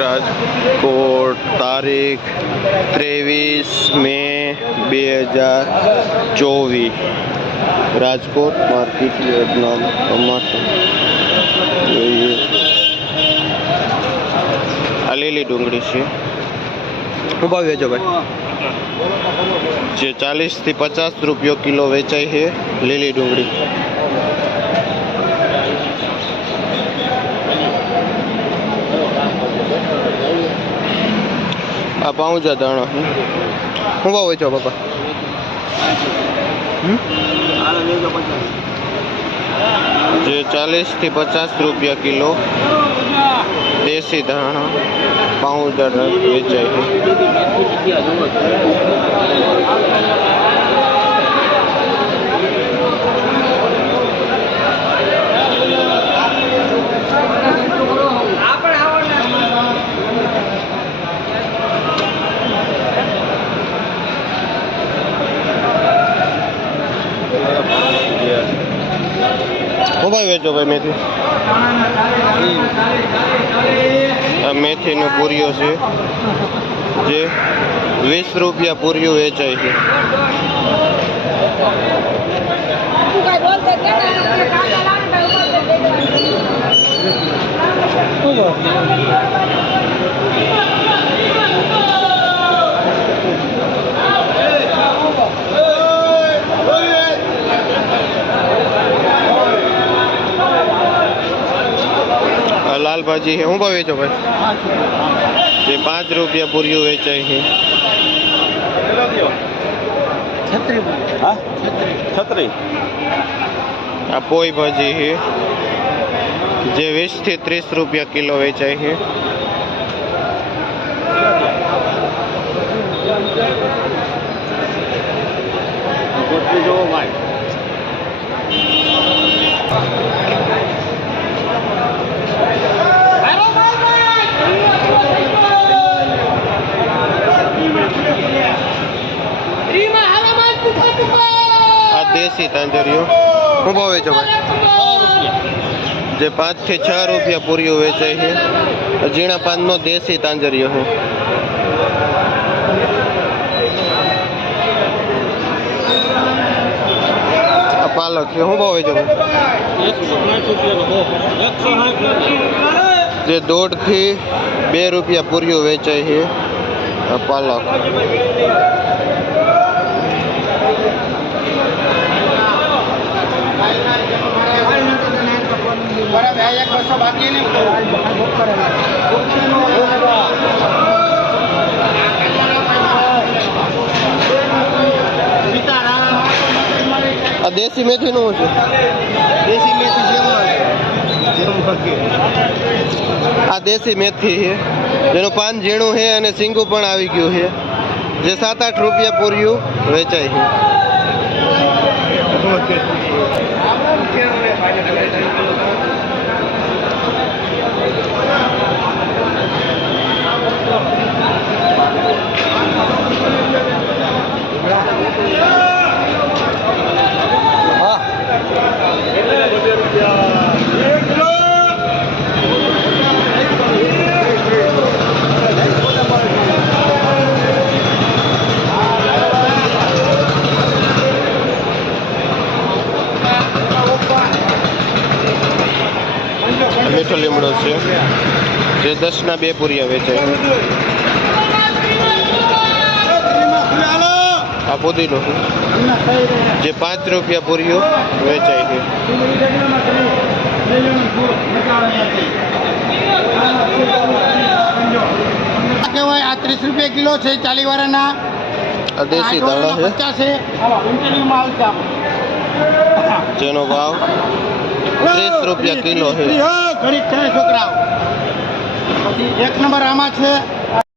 રાજકોટ તારીખ 23 મે 2024 રાજકોટ માર્કેટ યાર્ડના ટમાટર જોઈએ આ લીલી ડુંગળી છે શું ભાવ વેચો ભાઈ જે 40 થી 50 રૂપિયો કિલો વેચાય છે લીલી ડુંગળી આ પાઉંજા દાણા શું ભાવ વેચો બાપા જે 40 થી 50 રૂપિયા કિલો દેશી ધાણા પાઉંજા વેચાય છે શું ભાઈ વેચો ભાઈ મેથી આ મેથીનો પૂરીઓ છે જે 20 રૂપિયા પૂરીઓ વેચાય છે લાલ ભાજી છે શું ભાવ વેચો ભાઈ જે 5 રૂપિયા પૂરીઓ વેચાય છે આ પોઈ ભાજી છે જે 20 થી 30 રૂપિયા કિલો વેચાય છે આ દેશી તાંજરીઓ શું ભાવ વેચો ભાઈ જે 5 થી 6 રૂપિયા પૂરીઓ વેચાય છે ઝીણા પાનનો દેશી તાંજરીઓ છે આ પાલક છે શું ભાવ વેચો ભાઈ જે 1.5 થી 2 રૂપિયા પૂરીઓ વેચાય છે આ પાલક આ દેશી મેથી નું છે દેશી મેથી આ દેશી મેથી છે જેનું પાન ઝીણું છે અને સિંગું પણ આવી ગયું છે જે 7-8 રૂપિયા પૂર્યું વેચાય છે મીઠો લીમડો છે જે 10 ના 2 પૂરિયા વેચાય આ પુદીનો જે 5 રૂપિયા પૂરિયો વેચાય છે આ 30 રૂપિયા કિલો છે 40 વાળાના આ દેશી દાણા છે જેનો ભાવ 30 રૂપિયા કિલો છે ઘણી છોકરાઓ 1 નંબર આમાં છે